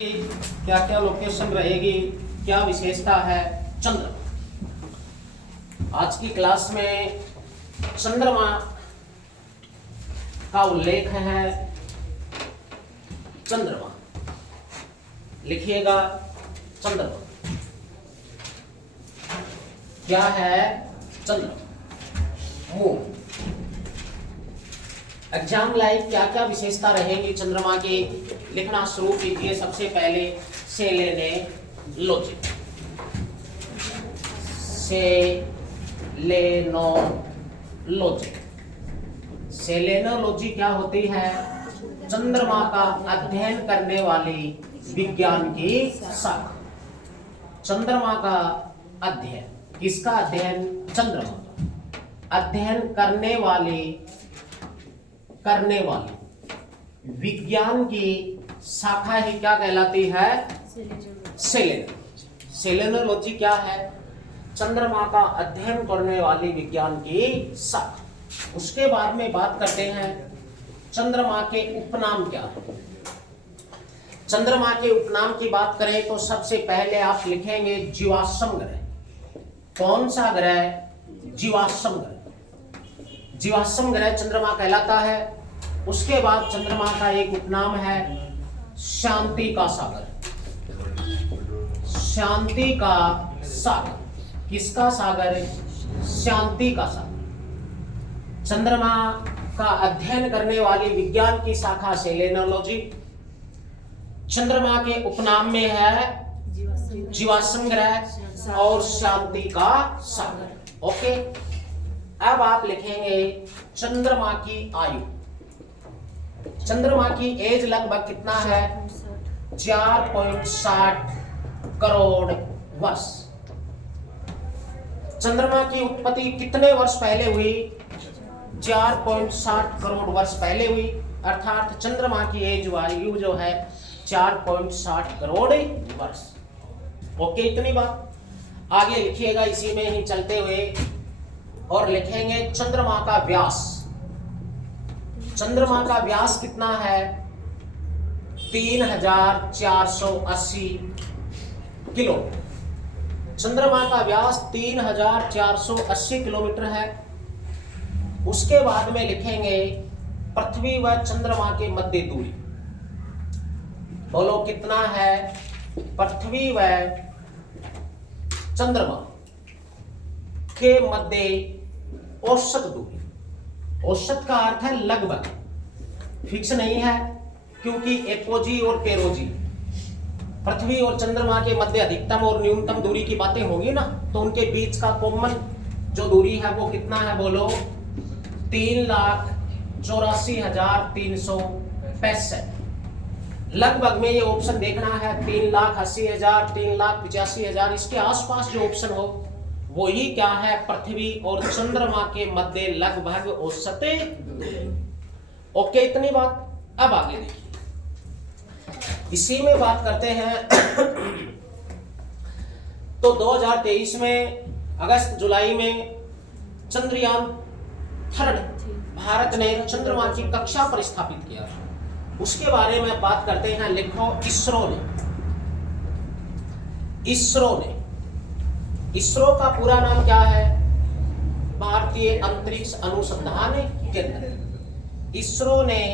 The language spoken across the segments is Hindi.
क्या क्या लोकेशन रहेगी, क्या विशेषता है चंद्रमा। आज की क्लास में चंद्रमा का उल्लेख है। चंद्रमा लिखिएगा। चंद्रमा क्या है? चंद्रमा मून। एग्जाम लाइव क्या क्या विशेषता रहेगी चंद्रमा की, लिखना शुरू कीजिए। सबसे पहले सेलेनोलॉजी। सेलेनोलॉजी सेलेनोलॉजी क्या होती है? चंद्रमा का अध्ययन करने वाली विज्ञान की शाखा। चंद्रमा का अध्ययन, किसका अध्ययन? चंद्रमा का अध्ययन करने वाली विज्ञान की शाखा ही क्या कहलाती है? सेलेनोलॉजी। सेलेनोलॉजी क्या है? चंद्रमा का अध्ययन करने वाली विज्ञान की शाखा। उसके बाद में बात करते हैं चंद्रमा के उपनाम क्या है। चंद्रमा के उपनाम की बात करें तो सबसे पहले आप लिखेंगे जीवाश्म ग्रह। कौन सा ग्रह? जीवाश्म ग्रह। जीवाश्म ग्रह चंद्रमा कहलाता है। उसके बाद चंद्रमा का एक उपनाम है शांति का सागर। शांति का सागर। किसका सागर? शांति का सागर। चंद्रमा का अध्ययन करने वाली विज्ञान की शाखा सेलेनोलॉजी। चंद्रमा के उपनाम में है जीवाश्म ग्रह और शांति का सागर। ओके, अब आप लिखेंगे चंद्रमा की आयु। चंद्रमा की एज लगभग कितना है? 4.60 करोड़ वर्ष। चंद्रमा की उत्पत्ति कितने वर्ष पहले हुई? 4.60 करोड़ वर्ष पहले हुई। अर्थात चंद्रमा की एज वायु जो है 4.60 करोड़ वर्ष। ओके, इतनी बात। आगे लिखिएगा इसी में ही चलते हुए और लिखेंगे चंद्रमा का व्यास। चंद्रमा का व्यास कितना है? 3480 किलो। चंद्रमा का व्यास 3480 किलोमीटर है। उसके बाद में लिखेंगे पृथ्वी व चंद्रमा के मध्य दूरी। बोलो कितना है? पृथ्वी व चंद्रमा के मध्य औसत दूरी। औसत का अर्थ है लगभग, फिक्स नहीं है, क्योंकि एपोजी और पेरोजी, पृथ्वी और चंद्रमा के मध्य अधिकतम और न्यूनतम दूरी की बातें होगी ना, तो उनके बीच का कॉमन जो दूरी है वो कितना है? बोलो 3,84,365। लगभग में ये ऑप्शन देखना है 3,80,000, 3,85,000, इसके आसपास जो ऑप्शन हो वही क्या है? पृथ्वी और चंद्रमा के मध्य लगभग औसत दूरी। ओके, इतनी बात। अब आगे देखिए, इसी में बात करते हैं। तो 2023 में अगस्त जुलाई में चंद्रयान 3 भारत ने चंद्रमा की कक्षा पर स्थापित किया। उसके बारे में बात करते हैं। लिखो इसरो का पूरा नाम क्या है? भारतीय अंतरिक्ष अनुसंधान केंद्र। इसरो ने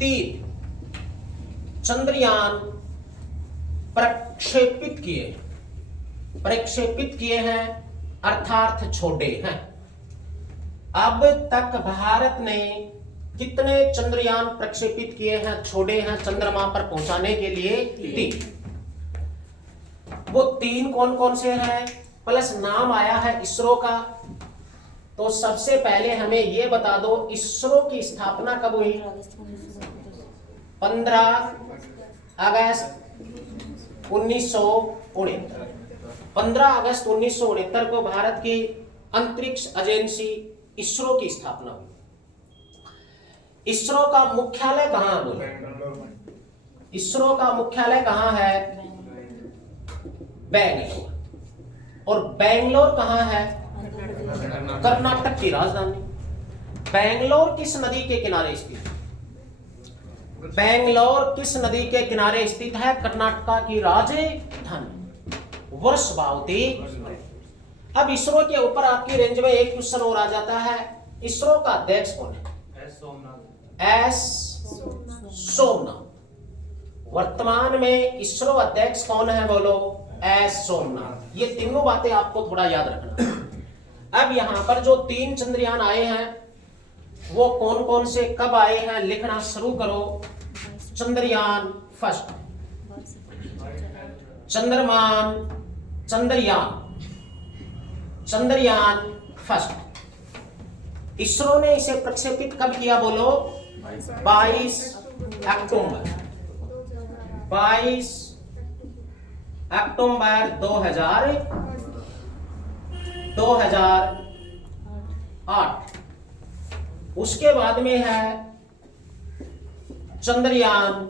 3 चंद्रयान प्रक्षेपित किए हैं, अर्थात छोड़े हैं। अब तक भारत ने कितने चंद्रयान प्रक्षेपित किए हैं, छोड़े हैं चंद्रमा पर पहुंचाने के लिए? 3। वो 3 कौन कौन से हैं, प्लस नाम आया है इसरो का। तो सबसे पहले हमें यह बता दो, इसरो की स्थापना कब हुई? 15 अगस्त 1969। 15 अगस्त 1969 को भारत की अंतरिक्ष एजेंसी इसरो की स्थापना हुई। इसरो का मुख्यालय कहां है? इसरो का मुख्यालय कहां है? बेंगलोर। और बेंगलोर कहां है? कर्नाटक की राजधानी। बेंगलोर किस नदी के किनारे स्थित? बेंगलोर किस नदी के किनारे स्थित है? कर्नाटका की राजधानी वर्षावती। अब इसरो के ऊपर आपकी रेंज में एक क्वेश्चन और आ जाता है, इसरो का अध्यक्ष कौन है? एस सोमनाथ। वर्तमान में इसरो अध्यक्ष कौन है? बोलो, एस सोमनाथ। ये तीनों बातें आपको थोड़ा याद रखना। अब यहां पर जो 3 चंद्रयान आए हैं वो कौन कौन से कब आए हैं लिखना शुरू करो। Chandrayaan first, Chandrayaan first. इसरो ने इसे प्रक्षेपित कब किया? बोलो, 22 अक्टूबर 2008। उसके बाद में है चंद्रयान,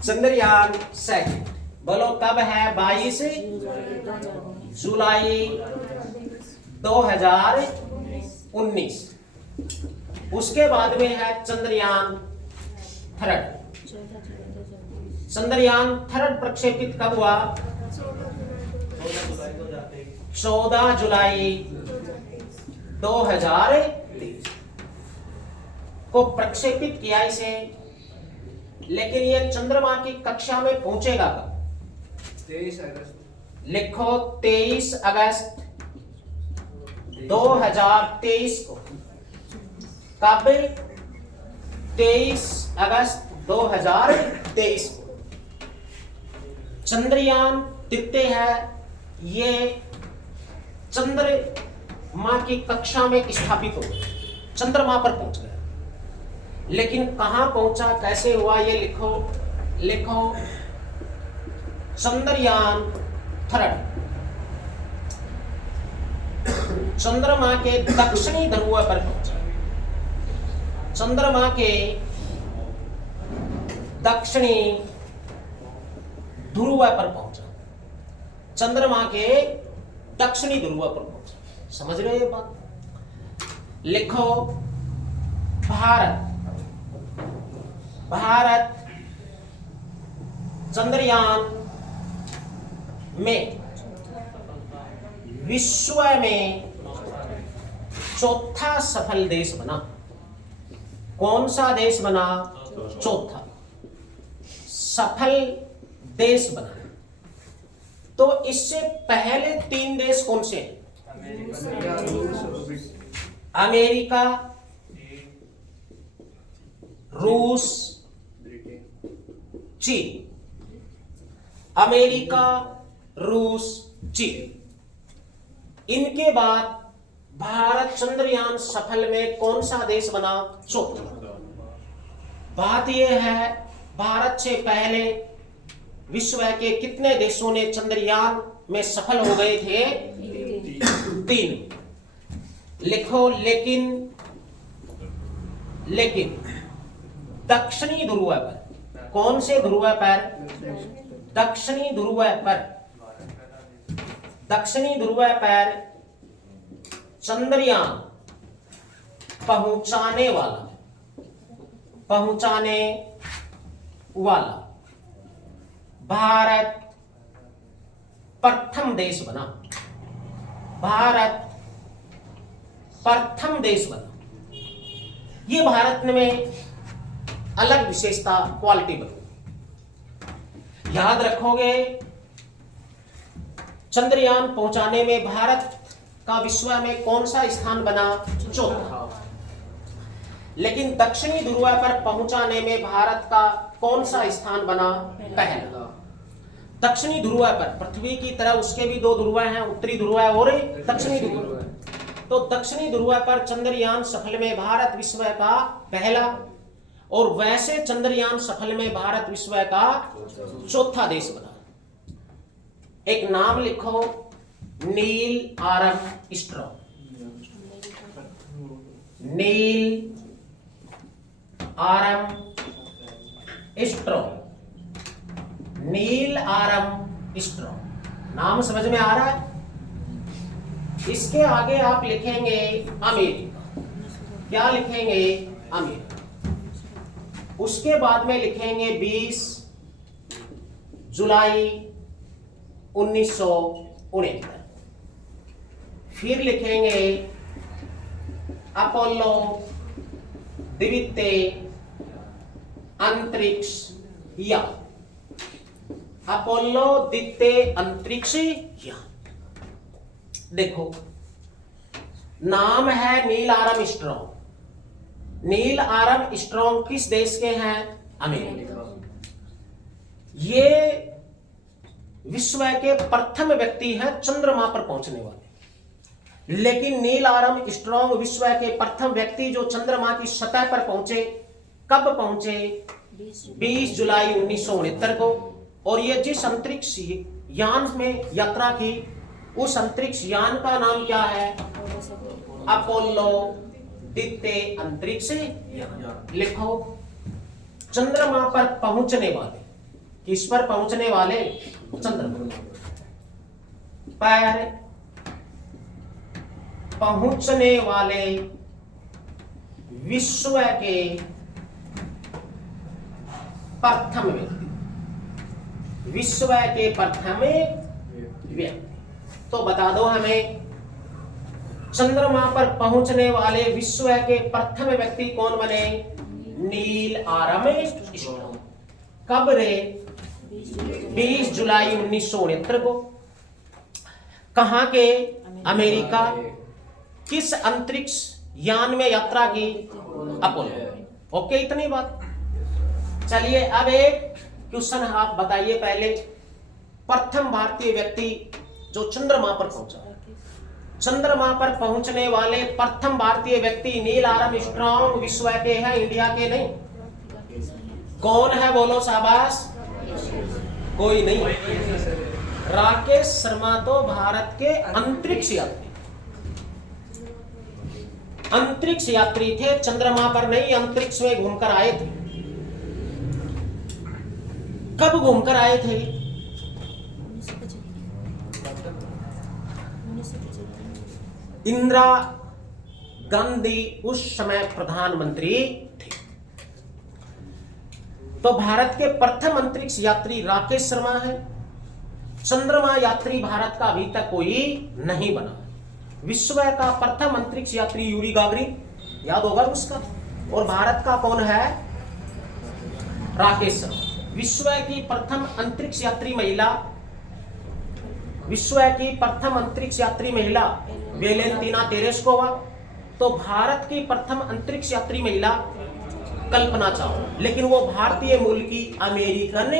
चंद्रयान सेकंड। बोलो कब है? 22 जुलाई 2019। उसके बाद में है चंद्रयान थर्ड। चंद्रयान थर्ड प्रक्षेपित कब हुआ? 14 जुलाई 2023 को प्रक्षेपित किया इसे। लेकिन ये चंद्रमा की कक्षा में पहुंचेगा कब? 23 अगस्त। लिखो 23 अगस्त 2023 को। कब? 23 अगस्त 2023 को। चंद्रयान तृतीय है, ये चंद्रमा की कक्षा में स्थापित हो गया, चंद्रमा पर पहुंच गया। लेकिन कहां पहुंचा, कैसे हुआ, ये लिखो चंद्रयान थर्ड चंद्रमा के दक्षिणी ध्रुव पर पहुंचा। चंद्रमा के दक्षिणी ध्रुव पर पहुंचा। चंद्रमा के दक्षिणी ध्रुव पर पहुंचा। समझ रहे हो बात? लिखो भारत चंद्रयान में विश्व में चौथा सफल देश बना। कौन सा देश बना? चौथा सफल देश बना। तो इससे पहले 3 देश कौन से हैं? अमेरिका, रूस, चीन। अमेरिका, रूस, चीन। इनके बाद भारत चंद्रयान सफल में कौन सा देश बना? चौथा। बात यह है, भारत से पहले विश्व के कितने देशों ने चंद्रयान में सफल हो गए थे? 3। लिखो लेकिन दक्षिणी ध्रुव पर। कौन से ध्रुव पर? दक्षिणी ध्रुव पर चंद्रयान पहुंचाने वाला भारत प्रथम देश बना। ये भारत में अलग विशेषता, क्वालिटी बनी। याद रखोगे, चंद्रयान पहुंचाने में भारत का विश्व में कौन सा स्थान बना? चौथा। लेकिन दक्षिणी ध्रुव पर पहुंचाने में भारत का कौन सा स्थान बना? पहला। दक्षिणी ध्रुव पर, पृथ्वी की तरह उसके भी 2 ध्रुव हैं, उत्तरी ध्रुव और दक्षिणी ध्रुव। तो दक्षिणी ध्रुव पर चंद्रयान सफल में भारत विश्व का पहला, और वैसे चंद्रयान सफल में भारत विश्व का चौथा देश बना। एक नाम लिखो, नील आर्मस्ट्रांग। नील आर्मस्ट्रांग नाम समझ में आ रहा है? इसके आगे आप लिखेंगे अमेरिका। क्या लिखेंगे? अमेरिका। उसके बाद में लिखेंगे 20 जुलाई 1969। फिर लिखेंगे अपोलो द्वितीय अंतरिक्ष यान। अपोलो द्वितीय अंतरिक्ष यान, देखो नाम है नील आर्मस्ट्रॉन्ग। नील आर्मस्ट्रॉन्ग किस देश के हैं? अमेरिका। ये विश्व के प्रथम व्यक्ति हैं चंद्रमा पर पहुंचने वाले। लेकिन नील आर्मस्ट्रॉन्ग विश्व के प्रथम व्यक्ति जो चंद्रमा की सतह पर पहुंचे, कब पहुंचे? 20 जुलाई 1969 को। और ये जिस अंतरिक्ष यान में यात्रा की, उस अंतरिक्ष यान का नाम क्या है? अपोलो द्वितीय अंतरिक्ष यान। लिखो चंद्रमा पर पहुंचने वाले, किस पर पहुंचने वाले? चंद्रमा पर पहुंचने वाले विश्व के प्रथम व्यक्ति, विश्व के प्रथम व्यक्ति। तो बता दो हमें, चंद्रमा पर पहुंचने वाले विश्व के प्रथम व्यक्ति कौन बने? Neil Armstrong. कब रे? 20 जुलाई 1969 को। कहां के? अमेरिका। किस अंतरिक्ष यान में यात्रा की? अपोलो। ओके, इतनी बात। चलिए अब एक क्वेश्चन आप बताइए पहले। प्रथम भारतीय व्यक्ति जो चंद्रमा पर पहुंचा, चंद्रमा पर पहुंचने वाले प्रथम भारतीय व्यक्ति नील आर्मस्ट्रॉन्ग विश्व के हैं, इंडिया के नहीं। कौन है? बोलो शाबाश। कोई नहीं। राकेश शर्मा तो भारत के अंतरिक्ष यात्री, अंतरिक्ष यात्री थे, चंद्रमा पर नहीं, अंतरिक्ष में घूमकर आए थे। कब घूमकर आए थे? इंदिरा गांधी उस समय प्रधानमंत्री थे। तो भारत के प्रथम अंतरिक्ष यात्री राकेश शर्मा है। चंद्रमा यात्री भारत का अभी तक कोई नहीं बना। विश्व का प्रथम अंतरिक्ष यात्री यूरी गागरिन, याद होगा उसका। और भारत का कौन है? राकेश शर्मा। विश्व की प्रथम अंतरिक्ष यात्री महिला, विश्व की प्रथम अंतरिक्ष यात्री महिला वेलेंटिना तेरेस्कोवा। तो भारत की प्रथम अंतरिक्ष यात्री महिला कल्पना चावला, लेकिन वो भारतीय मूल की अमेरिकन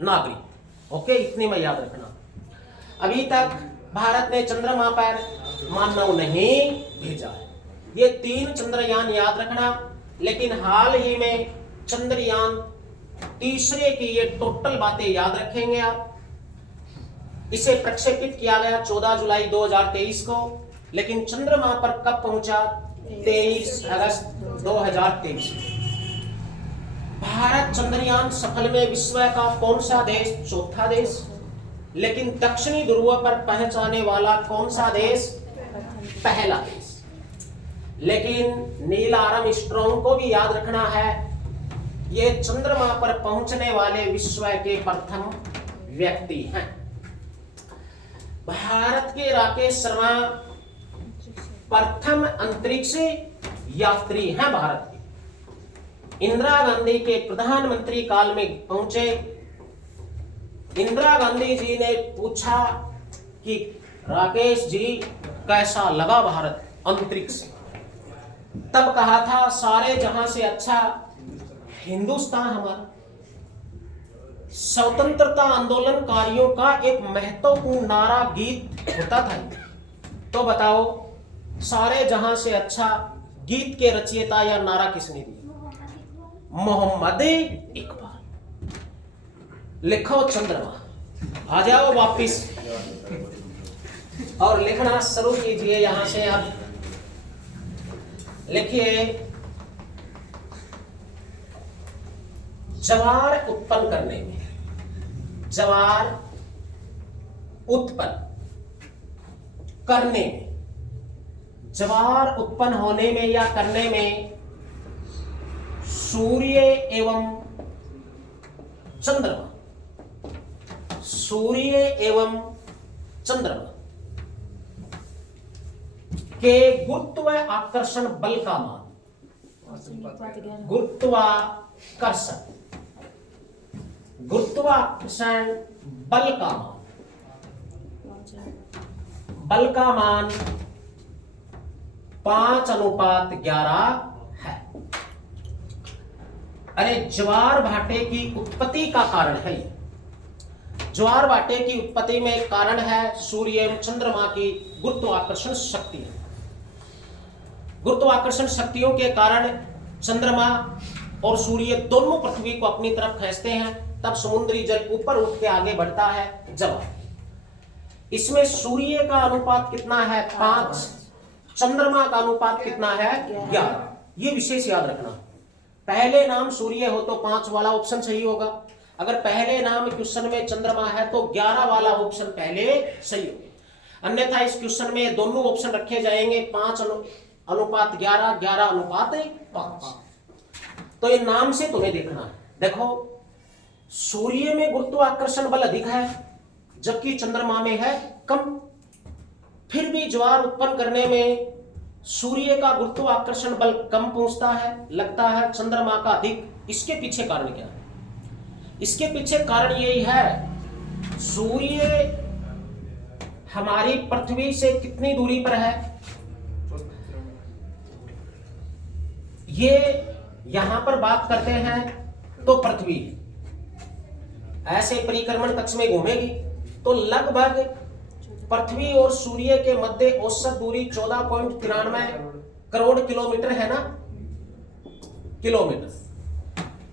नागरिक। ओके, इतने में याद रखना। अभी तक भारत ने चंद्रमा पर मानव नहीं भेजा है। ये 3 चंद्रयान याद रखना। लेकिन हाल ही में चंद्रयान तीसरे की ये टोटल बातें याद रखेंगे आप। इसे प्रक्षेपित किया गया 14 जुलाई 2023 को, लेकिन चंद्रमा पर कब पहुंचा? 23 अगस्त 2023। भारत चंद्रयान सफल में विश्व का कौन सा देश? चौथा देश। लेकिन दक्षिणी ध्रुव पर पहुंचाने वाला कौन सा देश? पहला देश। लेकिन नील आर्मस्ट्रॉन्ग को भी याद रखना है, ये चंद्रमा पर पहुंचने वाले विश्व के प्रथम व्यक्ति हैं। भारत के राकेश शर्मा प्रथम अंतरिक्ष यात्री हैं भारत के। इंदिरा गांधी के प्रधानमंत्री काल में पहुंचे। इंदिरा गांधी जी ने पूछा कि राकेश जी कैसा लगा भारत अंतरिक्ष? तब कहा था सारे जहां से अच्छा हिंदुस्तान हमारा। स्वतंत्रता आंदोलनकारियों का एक महत्वपूर्ण नारा गीत होता था। तो बताओ सारे जहां से अच्छा गीत के रचयिता या नारा किसने दिया? मोहम्मद इकबाल। लिखो चंद्रमा। आ जाओ वापिस और लिखना शुरू कीजिए। यहां से आप लिखिए, ज्वार उत्पन्न करने में, ज्वार उत्पन्न करने में, ज्वार उत्पन्न होने में या करने में सूर्य एवं चंद्रमा, सूर्य एवं चंद्रमा के गुरुत्व आकर्षण बल का मान, गुरुत्वाकर्षण बल का मान, बल का मान 5:11 है। अरे ज्वार भाटे की उत्पत्ति का कारण है ये। ज्वार भाटे की उत्पत्ति में कारण है सूर्य एवं चंद्रमा की गुरुत्वाकर्षण शक्ति। गुरुत्वाकर्षण शक्तियों के कारण चंद्रमा और सूर्य दोनों पृथ्वी को अपनी तरफ खींचते हैं, तब समुद्री जल ऊपर उठ के आगे बढ़ता है। जब इसमें सूर्य का अनुपात कितना है 5, चंद्रमा का अनुपात कितना है 11। ये विशेष याद रखना, पहले नाम सूर्य हो तो 5 वाला ऑप्शन सही होगा, अगर पहले नाम क्वेश्चन में चंद्रमा है तो 11 वाला ऑप्शन पहले सही होगा। अन्यथा इस क्वेश्चन में दोनों ऑप्शन रखे जाएंगे 5:11, 11:5। तो ये नाम से तुम्हें देखना है। देखो सूर्य में गुरुत्वाकर्षण बल अधिक है जबकि चंद्रमा में है कम, फिर भी ज्वार उत्पन्न करने में सूर्य का गुरुत्वाकर्षण बल कम पहुंचता है, लगता है चंद्रमा का अधिक। इसके पीछे कारण क्या है? इसके पीछे कारण यही है, सूर्य हमारी पृथ्वी से कितनी दूरी पर है? ये यहां पर बात करते हैं तो पृथ्वी ऐसे परिक्रमण कक्ष में घूमेगी तो लगभग पृथ्वी और सूर्य के मध्य औसत दूरी 14.93 करोड़ किलोमीटर है ना, किलोमीटर।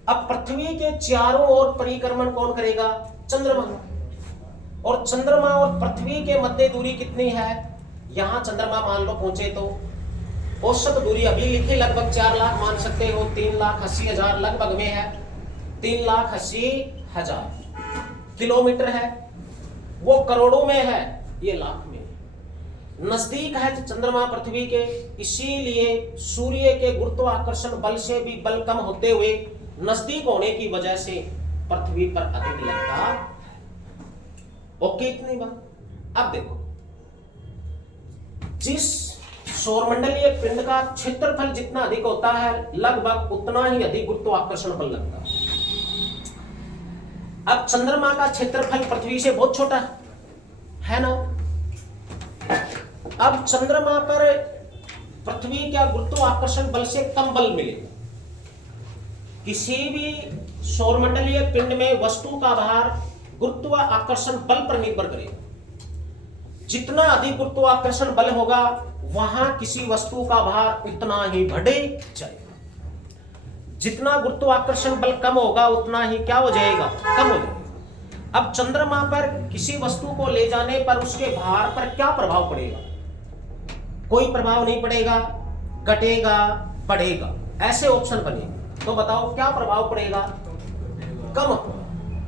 अब पृथ्वी के चारों ओर परिक्रमण कौन करेगा? चंद्रमा। और चंद्रमा और पृथ्वी के मध्य दूरी कितनी है? यहां चंद्रमा मान लो पहुंचे तो औसत दूरी अभी लिखी लगभग 4 लाख मान सकते हो, 3,80,000 लगभग में है, 3,80,000 किलोमीटर है। वो करोड़ों में है, ये लाख में। नजदीक है चंद्रमा पृथ्वी के, इसीलिए सूर्य के गुरुत्वाकर्षण बल से भी बल कम होते हुए नजदीक होने की वजह से पृथ्वी पर अधिक लगता है। ओके, इतनी बात। अब देखो, जिस सौरमंडलीय पिंड का क्षेत्रफल जितना अधिक होता है लगभग उतना ही अधिक गुरुत्वाकर्षण बल लगता है। अब चंद्रमा का क्षेत्रफल पृथ्वी से बहुत छोटा है ना। अब चंद्रमा पर पृथ्वी का गुरुत्वाकर्षण बल से कम बल मिलेगा। किसी भी सौरमंडलीय पिंड में वस्तु का भार गुरुत्वाकर्षण बल पर निर्भर करेगा। जितना अधिक गुरुत्वाकर्षण बल होगा वहां किसी वस्तु का भार उतना ही बढ़े जाएगा। जितना गुरुत्वाकर्षण बल कम होगा उतना ही क्या हो जाएगा? कम हो जाएगा। अब चंद्रमा पर किसी वस्तु को ले जाने पर उसके भार पर क्या प्रभाव पड़ेगा? कोई प्रभाव नहीं पड़ेगा, घटेगा, बढ़ेगा, ऐसे ऑप्शन बनेगा। तो बताओ क्या प्रभाव पड़ेगा? कम।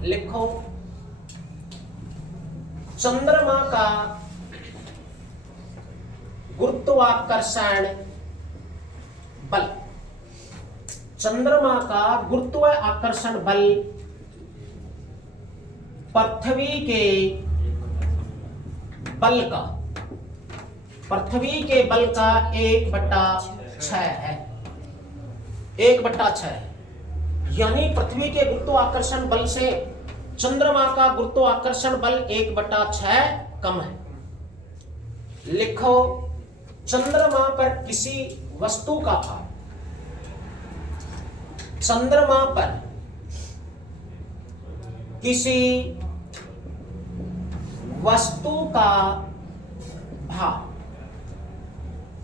लिखो, चंद्रमा का गुरुत्वाकर्षण बल, चंद्रमा का गुरुत्वाकर्षण बल पृथ्वी के बल का, पृथ्वी के बल का 1/6 है। 1/6 यानी पृथ्वी के गुरुत्वाकर्षण बल से चंद्रमा का गुरुत्वाकर्षण बल 1/6 कम है। लिखो, चंद्रमा पर किसी वस्तु का भार, चंद्रमा पर किसी वस्तु का भार,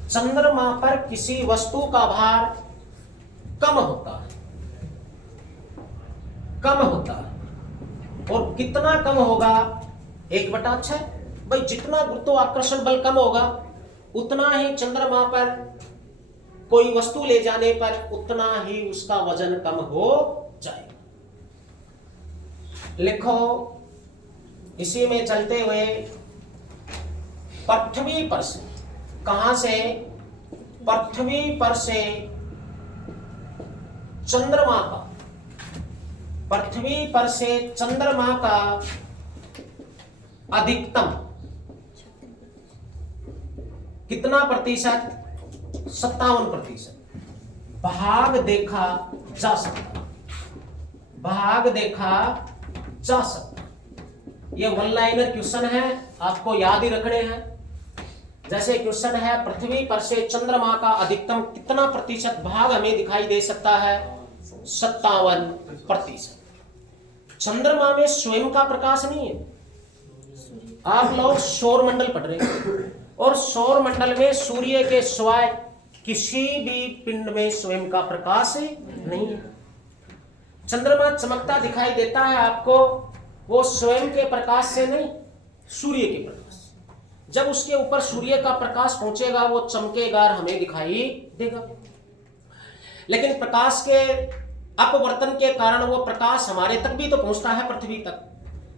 चंद्रमा पर किसी वस्तु का भार कम होता है, कम होता है। और कितना कम होगा? 1/6। भाई जितना गुरुत्वाकर्षण बल कम होगा उतना ही चंद्रमा पर कोई वस्तु ले जाने पर उतना ही उसका वजन कम हो जाएगा। लिखो, इसी में चलते हुए पृथ्वी पर से, कहां से? पृथ्वी पर से चंद्रमा का, पृथ्वी पर से चंद्रमा का अधिकतम कितना प्रतिशत? 57% भाग देखा जा सकता, भाग देखा जा सकता। ये वन लाइनर क्वेश्चन है, आपको याद ही रखने हैं। जैसे क्वेश्चन है पृथ्वी पर से चंद्रमा का अधिकतम कितना प्रतिशत भाग हमें दिखाई दे सकता है? 57%। चंद्रमा में स्वयं का प्रकाश नहीं है। आप लोग सौर मंडल पढ़ रहे हैं और सौर मंडल में सूर्य के सिवाय किसी भी पिंड में स्वयं का प्रकाश नहीं है। चंद्रमा चमकता दिखाई देता है आपको, वो स्वयं के प्रकाश से नहीं, सूर्य के प्रकाश। जब उसके ऊपर सूर्य का प्रकाश पहुंचेगा वो चमकेगा और हमें दिखाई देगा। लेकिन प्रकाश के अपवर्तन के कारण वो प्रकाश हमारे तक भी तो पहुंचता है, पृथ्वी तक।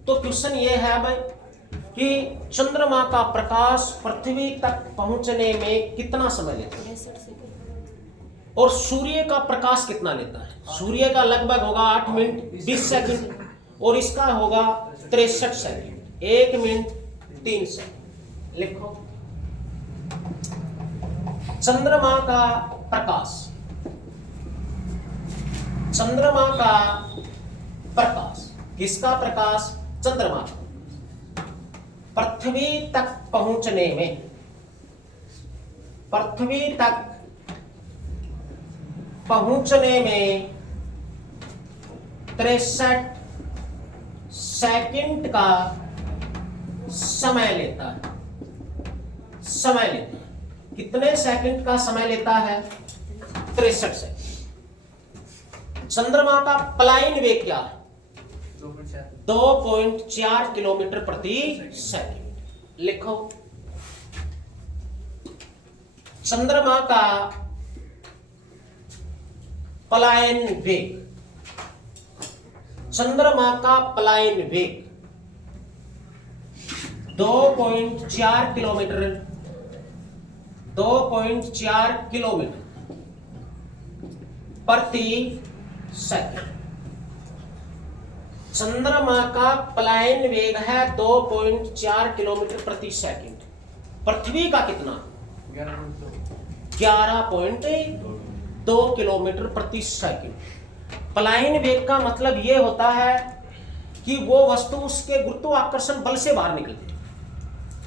तो क्वेश्चन ये है भाई कि चंद्रमा का प्रकाश पृथ्वी तक पहुंचने में कितना समय लेता है और सूर्य का प्रकाश कितना लेता है? सूर्य का लगभग होगा 8 मिनट 20 सेकंड और इसका होगा 63 सेकंड, 1 मिनट 3 सेकंड। लिखो, चंद्रमा का प्रकाश, चंद्रमा का प्रकाश, किसका प्रकाश? चंद्रमा का पृथ्वी तक पहुंचने में, पृथ्वी तक पहुंचने में 63 सेकंड का समय लेता है। समय लेता है, कितने सेकंड का समय लेता है? 63 सेकंड। चंद्रमा का पलायन वेग क्या है? 2.4 किलोमीटर प्रति सेकंड। लिखो, चंद्रमा का पलायन वेग, चंद्रमा का पलायन वेग 2.4 किलोमीटर, 2.4 किलोमीटर प्रति सेकंड। चंद्रमा का पलायन वेग है 2.4 किलोमीटर प्रति सेकंड। पृथ्वी का कितना? 11.2 किलोमीटर प्रति सेकंड। पलायन वेग का मतलब यह होता है कि वो वस्तु उसके गुरुत्वाकर्षण बल से बाहर निकलती है।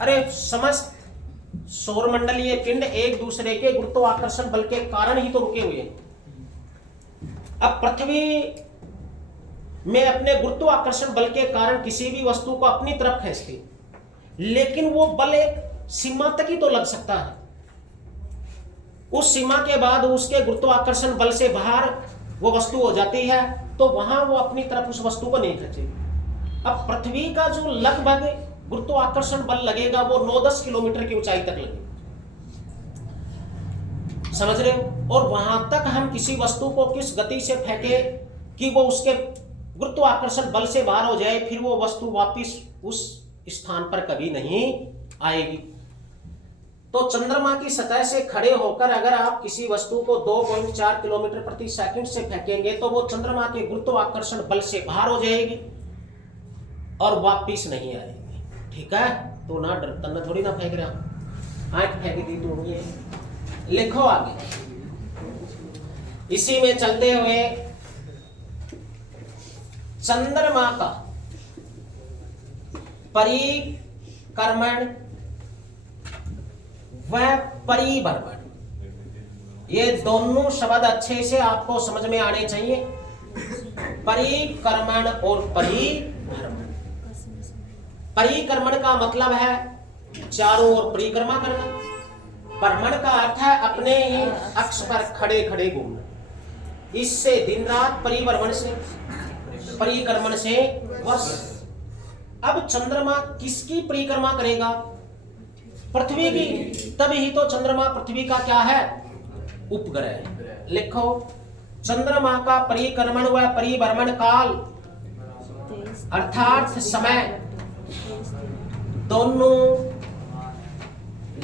अरे समस्त सौरमंडलीय पिंड एक दूसरे के गुरुत्वाकर्षण बल के कारण ही तो रुके हुए हैं। अब पृथ्वी में अपने गुरुत्वाकर्षण बल के कारण किसी भी वस्तु को अपनी तरफ खींचती, लेकिन वो बल एक सीमा तक ही तो लग सकता है। उस सीमा के बाद उसके गुरुत्वाकर्षण बल से बाहर वो वस्तु हो जाती है, तो वहां वो अपनी तरफ उस वस्तु को नहीं खींचेगी। अब पृथ्वी का जो लगभग गुरुत्वाकर्षण बल लगेगा वो 9-10 किलोमीटर की ऊंचाई तक लगेगा, समझ रहे हो? और वहां तक हम किसी वस्तु को किस गति से फेंके कि वो उसके गुरुत्वाकर्षण बल से बाहर हो जाए, फिर वो वस्तु वापस उस स्थान पर कभी नहीं आएगी। तो चंद्रमा की सतह से खड़े होकर अगर आप किसी वस्तु को 2.4 किलोमीटर प्रति सेकंड से फेंकेंगे तो वो चंद्रमा के गुरुत्वाकर्षण बल से बाहर हो जाएगी और वापस नहीं आएगी। ठीक है? तो ना डरता, ना थोड़ी ना फेंक रहा, आंख फेंक दी तो ये। लिखो आगे, इसी में चलते हुए चंद्रमा का परिक्रमण व परिभ्रमण, ये दोनों शब्द अच्छे से आपको समझ में आने चाहिए। परिक्रमण और परिभ्रमण। परिक्रमण का मतलब है चारों ओर परिक्रमा करना। भ्रमण का अर्थ है अपने ही अक्ष पर खड़े खड़े घूमना। इससे दिन रात परिभ्रमण से, परिक्रमण से वर्ष। अब चंद्रमा किसकी परिक्रमा करेगा? पृथ्वी की। तभी तो चंद्रमा पृथ्वी का क्या है? उपग्रह। लिखो, चंद्रमा का परिक्रमण व परिभ्रमण काल अर्थात समय दोनों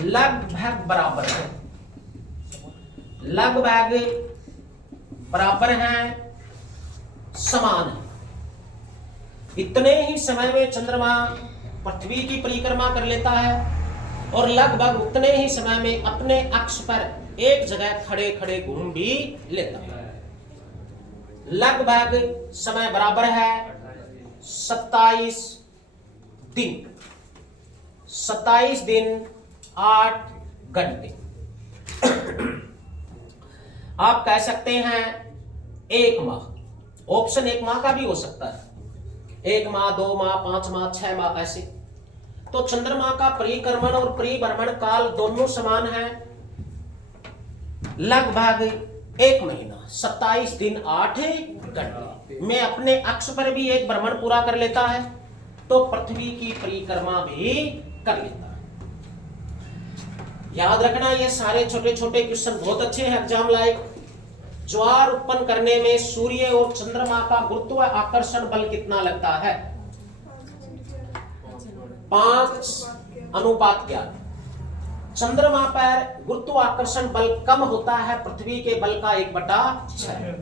लगभग बराबर है। लगभग बराबर हैं, समान है। इतने ही समय में चंद्रमा पृथ्वी की परिक्रमा कर लेता है और लगभग उतने ही समय में अपने अक्ष पर एक जगह खड़े खड़े घूम भी लेता है। लगभग समय बराबर है 27 दिन, 27 दिन 8 घंटे। आप कह सकते हैं 1 माह। ऑप्शन 1 माह का भी हो सकता है, 1 माह, 2 माह, 5 माह, 6 माह, ऐसे। तो चंद्रमा का परिक्रमण और परिभ्रमण काल दोनों समान है, लगभग 1 महीना, 27 दिन 8 घंटे में अपने अक्ष पर भी एक भ्रमण पूरा कर लेता है, तो पृथ्वी की परिक्रमा भी कर लेता है। याद रखना, ये सारे छोटे छोटे क्वेश्चन बहुत अच्छे हैं एग्जाम लायक। ज्वार उत्पन्न करने में सूर्य और चंद्रमा का गुरुत्व आकर्षण बल कितना लगता है? 5:11। चंद्रमा पर गुरुत्वाकर्षण बल कम होता है पृथ्वी के बल का 1/6।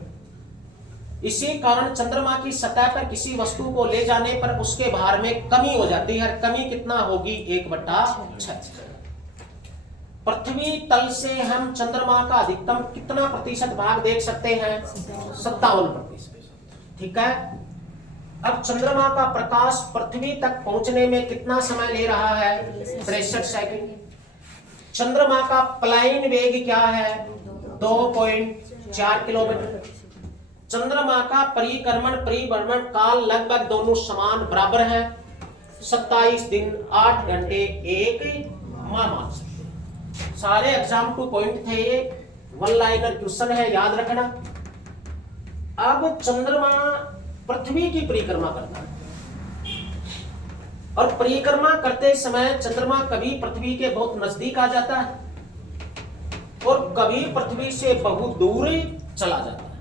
इसी कारण चंद्रमा की सतह पर किसी वस्तु को ले जाने पर उसके भार में कमी हो जाती है। कमी कितना होगी? 1/6। पृथ्वी तल से हम चंद्रमा का अधिकतम कितना प्रतिशत भाग देख सकते हैं? 57%। ठीक है। अब चंद्रमा का प्रकाश पृथ्वी तक पहुंचने में कितना समय ले रहा है? 63 सेकंड। चंद्रमा का पलायन वेग क्या है? 2.4 किलोमीटर। चंद्रमा का परिक्रमण परिभ्रमण काल लगभग दोनों समान बराबर है, 27 दिन 8 घंटे 1 माह मान सकते। सारे एग्जाम 2 पॉइंट थे, ये 1 लाइनर क्वेश्चन है, याद रखना। अब चंद्रमा पृथ्वी की परिक्रमा करता है और परिक्रमा करते समय चंद्रमा कभी पृथ्वी के बहुत नजदीक आ जाता है और कभी पृथ्वी से बहुत दूर चला जाता है।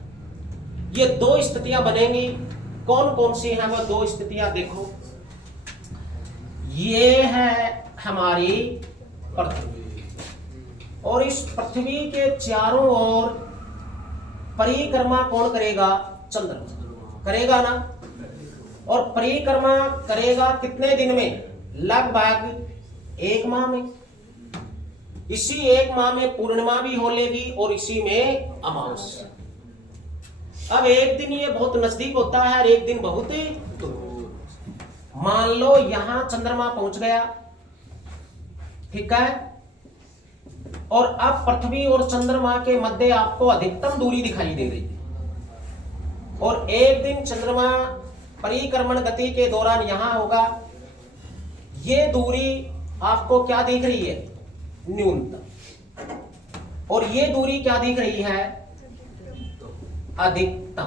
ये 2 स्थितियां बनेंगी। कौन कौन सी हैं वो 2 स्थितियां? देखो, ये है हमारी पृथ्वी और इस पृथ्वी के चारों ओर परिक्रमा कौन करेगा? चंद्रमा करेगा ना। और परिक्रमा करेगा कितने दिन में? लगभग 1 माह में। इसी 1 माह में पूर्णिमा भी हो लेगी और इसी में अमावस्या। अब एक दिन ये बहुत नजदीक होता है और एक दिन बहुत दूर। मान लो यहां चंद्रमा पहुंच गया, ठीक है, और अब पृथ्वी और चंद्रमा के मध्य आपको अधिकतम दूरी दिखाई दे रही है और एक दिन चंद्रमा परिक्रमण गति के दौरान यहां होगा। ये दूरी आपको क्या दिख रही है? न्यूनतम। और ये दूरी क्या दिख रही है? अधिकतम।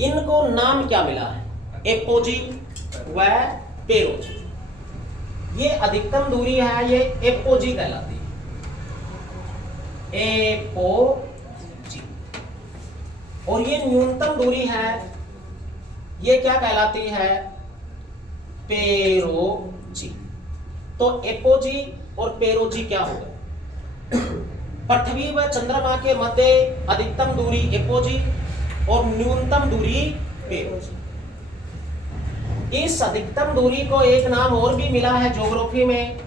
इनको नाम क्या मिला है? एपोजी व पेरोजी। ये अधिकतम दूरी है, ये एपोजी कहलाती है, एपोजी। और ये न्यूनतम दूरी है, ये क्या कहलाती है? पेरोजी। तो एपोजी और पेरोजी क्या होगा? पृथ्वी व चंद्रमा के मध्य अधिकतम दूरी एपोजी और न्यूनतम दूरी पेरोजी। इस अधिकतम दूरी को एक नाम और भी मिला है ज्योग्राफी में,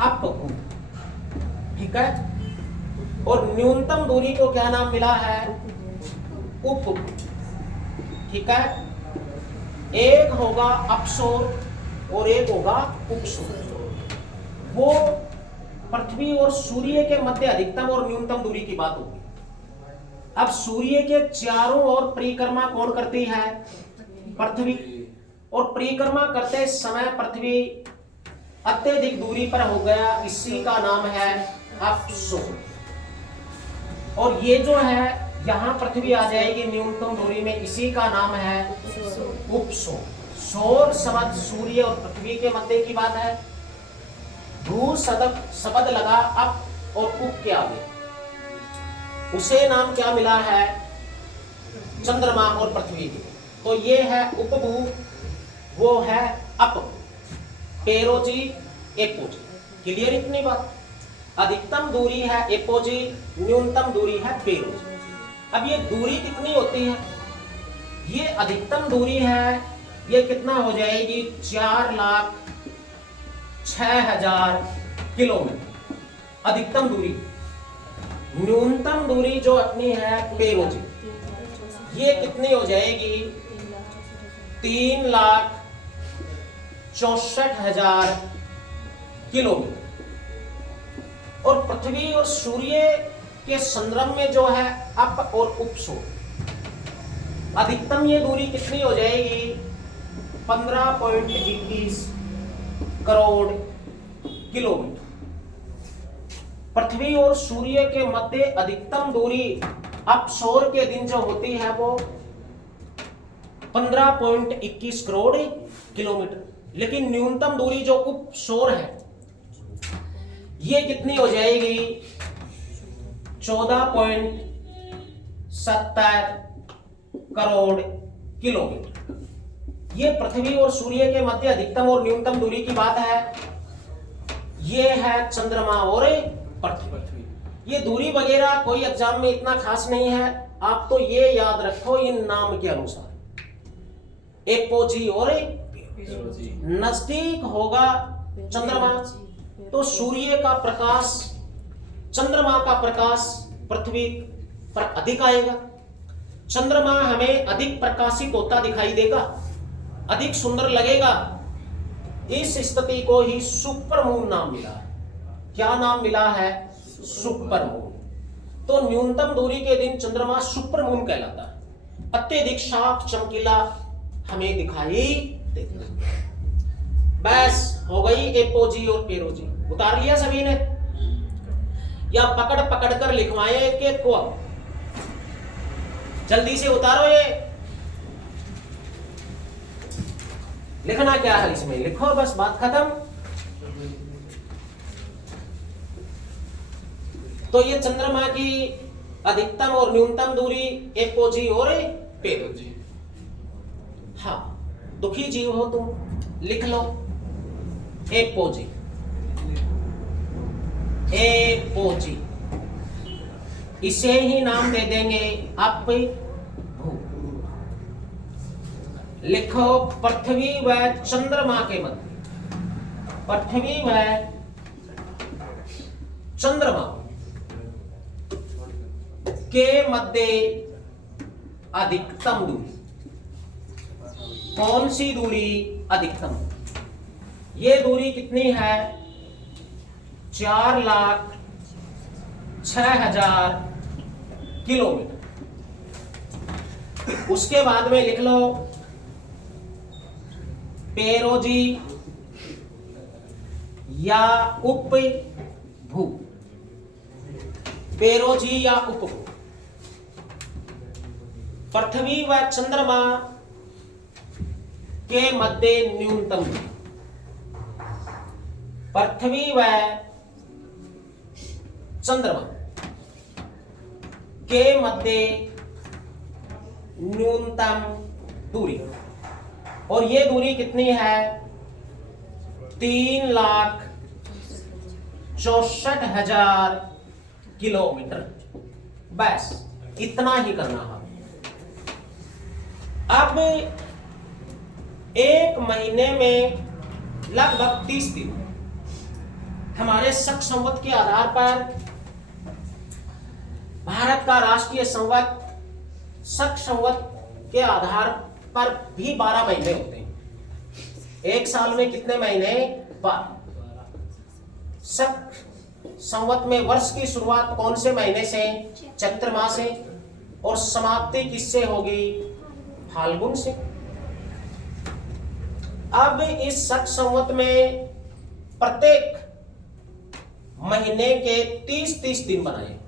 अपभू। ठीक है। और न्यूनतम दूरी को क्या नाम मिला है? उपभू। ठीक है। एक होगा अपसोर और एक होगा उपसोर। वो पृथ्वी और सूर्य के मध्य अधिकतम और न्यूनतम दूरी की बात होगी। अब सूर्य के चारों ओर परिक्रमा कौन करती है? पृथ्वी। और परिक्रमा करते समय पृथ्वी अत्यधिक दूरी पर हो गया, इसी का नाम है अपसोर। और ये जो है यहां पृथ्वी आ जाएगी न्यूनतम दूरी में, इसी का नाम है उपसोर। सौर शब्द सूर्य और पृथ्वी के मध्य की बात है। भू शब्द लगा अप और उप के आगे, उसे नाम क्या मिला है? चंद्रमा और पृथ्वी के। तो ये है उपभू, वो है अपभू। पेरोजी, एपोजी। क्लियर इतनी बात? अधिकतम दूरी है एपोजी, न्यूनतम दूरी है पेरोजी। अब ये दूरी कितनी होती है? ये अधिकतम दूरी है, ये कितना हो जाएगी? 4,06,000 किलोमीटर अधिकतम दूरी। न्यूनतम दूरी जो अपनी है पेरोजी, ये कितनी हो जाएगी? 3,64,000 किलोमीटर। और पृथ्वी और सूर्य के संदर्भ में जो है अप और उपसोर, अधिकतम ये दूरी कितनी हो जाएगी? 15.21 करोड़ किलोमीटर। पृथ्वी और सूर्य के मध्य अधिकतम दूरी अपसोर के दिन जो होती है वो 15.21 करोड़ किलोमीटर। लेकिन न्यूनतम दूरी जो उपसोर है ये कितनी हो जाएगी? 14.70 करोड़ किलोमीटर। ये पृथ्वी और सूर्य के मध्य अधिकतम और न्यूनतम दूरी की बात है। ये है चंद्रमा और पृथ्वी। ये दूरी वगैरह कोई एग्जाम में इतना खास नहीं है, आप तो ये याद रखो इन नाम के अनुसार, एपोजी और पेरोजी। नजदीक होगा चंद्रमा तो सूर्य का प्रकाश, चंद्रमा का प्रकाश पृथ्वी पर अधिक आएगा। चंद्रमा हमें अधिक प्रकाशित होता दिखाई देगा, अधिक सुंदर लगेगा। इस स्थिति को ही सुपर मून नाम मिला है। क्या नाम मिला है? Super moon. तो न्यूनतम दूरी के दिन चंद्रमा सुपर मून कहलाता है। अत्यधिक साफ चमकीला हमें दिखाई देता है। बस हो गई एपोजी और पेरोजी। उतार लिया सभी ने, या पकड़ पकड़ कर लिखवाए के को? जल्दी से उतारो। ये लिखना क्या है इसमें? लिखो, बस बात खत्म। तो ये चंद्रमा की अधिकतम और न्यूनतम दूरी एपोजी और पेरोजी। हाँ, दुखी जीव हो तुम, लिख लो एपोजी। एपोजी, इसे ही नाम दे देंगे अप भू। लिखो पृथ्वी व चंद्रमा के मध्य, पृथ्वी व चंद्रमा के मध्य अधिकतम दूरी। कौन सी दूरी अधिकतम? ये दूरी कितनी है? 4,06,000 किलोमीटर। उसके बाद में लिख लो पेरोजी या उपभू। पेरोजी या उपभू। पृथ्वी व चंद्रमा के मध्य न्यूनतम दूरी। पृथ्वी व चंद्रमा के मध्य न्यूनतम दूरी, और ये दूरी कितनी है? 3,64,000 किलोमीटर। बस इतना ही करना है। अब एक महीने में लगभग 30 दिन हमारे शक संवत के आधार पर, भारत का राष्ट्रीय संवत शक संवत के आधार पर भी 12 महीने होते हैं। एक साल में कितने महीने? 12। शक संवत में वर्ष की शुरुआत कौन से महीने से? चैत्र माह से। और समाप्ति किससे होगी? फाल्गुन से। अब इस शक संवत में प्रत्येक महीने के 30-30 दिन बनाए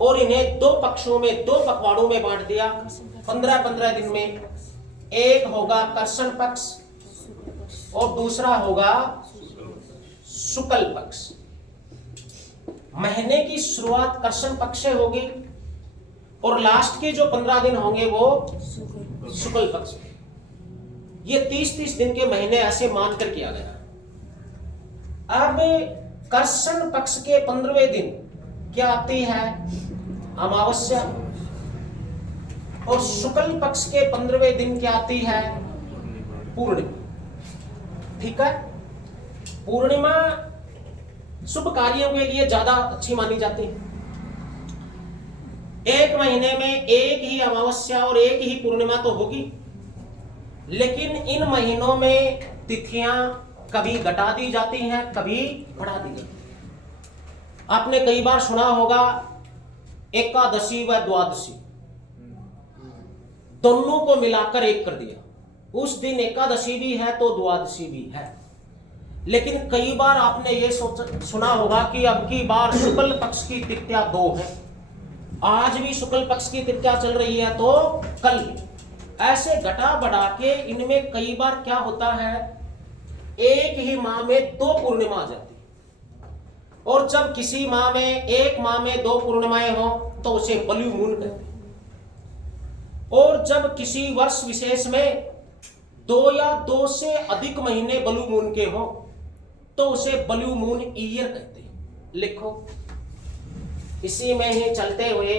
और इन्हें दो पक्षों में, दो पखवाड़ों में बांट दिया। 15-15 दिन में एक होगा कर्षण पक्ष और दूसरा होगा शुक्ल पक्ष। महीने की शुरुआत कर्षण पक्ष से होगी और लास्ट के जो 15 दिन होंगे वो शुक्ल पक्ष। ये 30-30 दिन के महीने ऐसे मानकर किया गया। अब कृष्ण पक्ष के 15वें दिन क्या आती है? अमावस्या। और शुक्ल पक्ष के 15वें दिन क्या आती है? पूर्णिमा। ठीक है, पूर्णिमा शुभ कार्यों के लिए ज्यादा अच्छी मानी जाती है। एक महीने में एक ही अमावस्या और एक ही पूर्णिमा तो होगी, लेकिन इन महीनों में तिथियां कभी घटा दी जाती हैं, कभी बढ़ा दी जाती हैं। आपने कई बार सुना होगा एकादशी व द्वादशी दोनों को मिलाकर एक कर दिया। उस दिन एकादशी भी है तो द्वादशी भी है। लेकिन कई बार आपने ये सुना होगा कि अब की बार शुक्ल पक्ष की तृतीया 2 है, आज भी शुक्ल पक्ष की तृतीया चल रही है तो कल भी। ऐसे घटा बढ़ा के इनमें कई बार क्या होता है, एक ही माह में 2 पूर्णिमा आ जाती है। और जब किसी माह में एक माह में 2 पूर्णिमाएं हो तो उसे ब्लू मून कहते हैं। और जब किसी वर्ष विशेष में 2 या 2 से अधिक महीने ब्लू मून के हो तो उसे ब्लू मून ईयर कहते हैं। लिखो, इसी में ही चलते हुए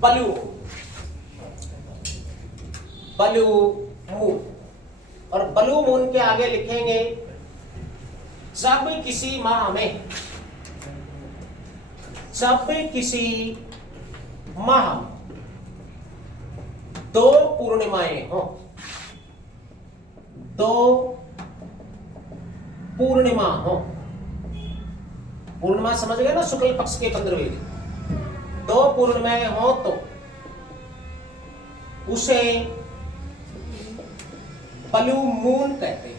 ब्लू मून, और ब्लू मून के आगे लिखेंगे जब किसी माह में 2 पूर्णिमाएं हो, 2 पूर्णिमा हो। पूर्णिमा समझ गए ना, शुक्ल पक्ष के 15वें दिन 2 पूर्णिमाएं हो तो उसे ब्लू मून कहते हैं।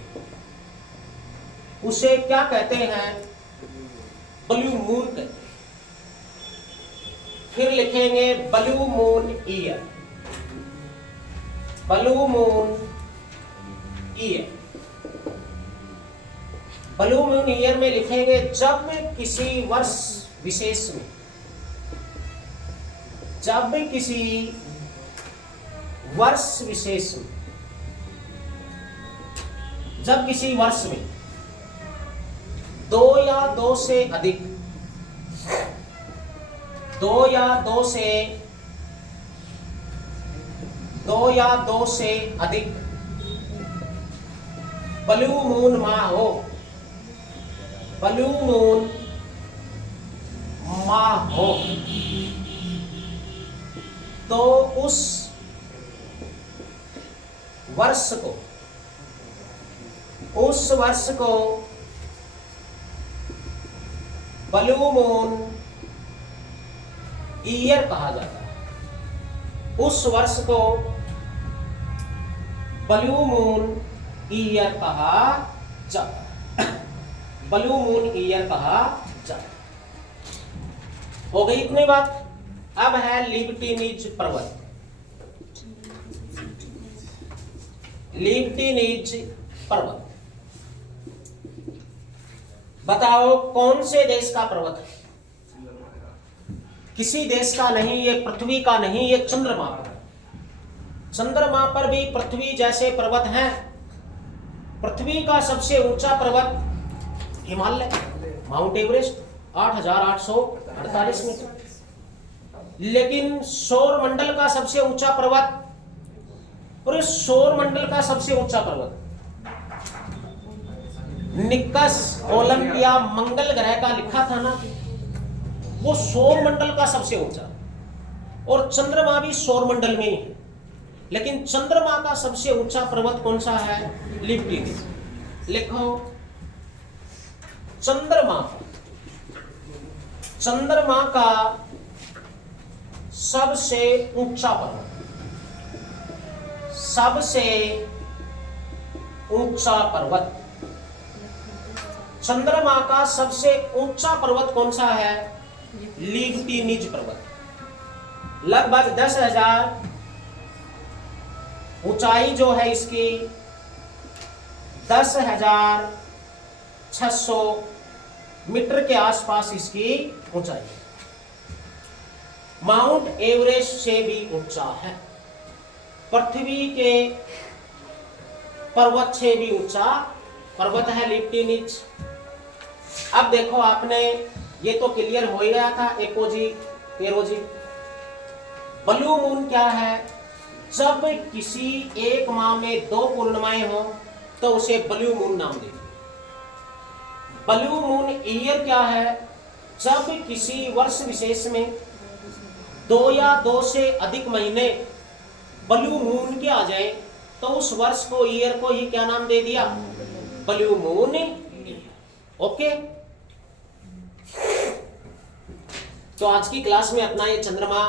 उसे क्या कहते हैं? ब्लू मून कहते हैं। फिर लिखेंगे blue moon year, blue moon year. Blue moon year में लिखेंगे जब किसी वर्ष विशेष में, जब किसी वर्ष विशेष में, जब किसी वर्ष में 2 या 2 से अधिक, 2 या 2 से अधिक ब्लू मून माह हो, ब्लू मून माह हो, तो उस वर्ष को ब्लू मून ईयर कहा जाता है। उस वर्ष को ब्लू मून ईयर कहा जाता है। ब्लू मून ईयर कहा जाता है। हो गई इतनी बात। अब है लिबर्टीनीज पर्वत। लिबर्टीनीज पर्वत बताओ कौन से देश का पर्वत है? किसी देश का नहीं, ये पृथ्वी का नहीं, ये चंद्रमा पर। चंद्रमा पर भी पृथ्वी जैसे पर्वत हैं। पृथ्वी का सबसे ऊंचा पर्वत हिमालय, माउंट एवरेस्ट 8,848 मीटर। लेकिन सौर मंडल का सबसे ऊंचा पर्वत, और सौर मंडल का सबसे ऊंचा पर्वत निकस ओलंपिया मंगल ग्रह का लिखा था ना, वो सौर मंडल का सबसे ऊंचा। और चंद्रमा भी सौर मंडल में ही है, लेकिन चंद्रमा का सबसे ऊंचा पर्वत कौन सा है? लिबर्टीनीज। लिखो, चंद्रमा का सबसे ऊंचा पर्वत, सबसे ऊंचा पर्वत, चंद्रमा का सबसे ऊंचा पर्वत कौन सा है? लिबर्टीनीज पर्वत। लगभग 10,000 ऊंचाई जो है इसकी 10,600 मीटर के आसपास इसकी ऊंचाई। माउंट एवरेस्ट से भी ऊंचा है। पृथ्वी के पर्वत से भी ऊंचा पर्वत है लिबर्टीनीज। अब देखो आपने ये तो क्लियर हो ही गया था एपोजी पेरोजी। ब्लू मून क्या है? जब किसी एक माह में 2 पूर्णिमाएं हो तो उसे ब्लू मून नाम देते हैं। ब्लू मून ईयर क्या है? जब किसी वर्ष विशेष में 2 या 2 से अधिक महीने ब्लू मून के आ जाए तो उस वर्ष को ईयर को ही क्या नाम दे दिया? Blue moon. ओके, तो आज की क्लास में अपना ये चंद्रमा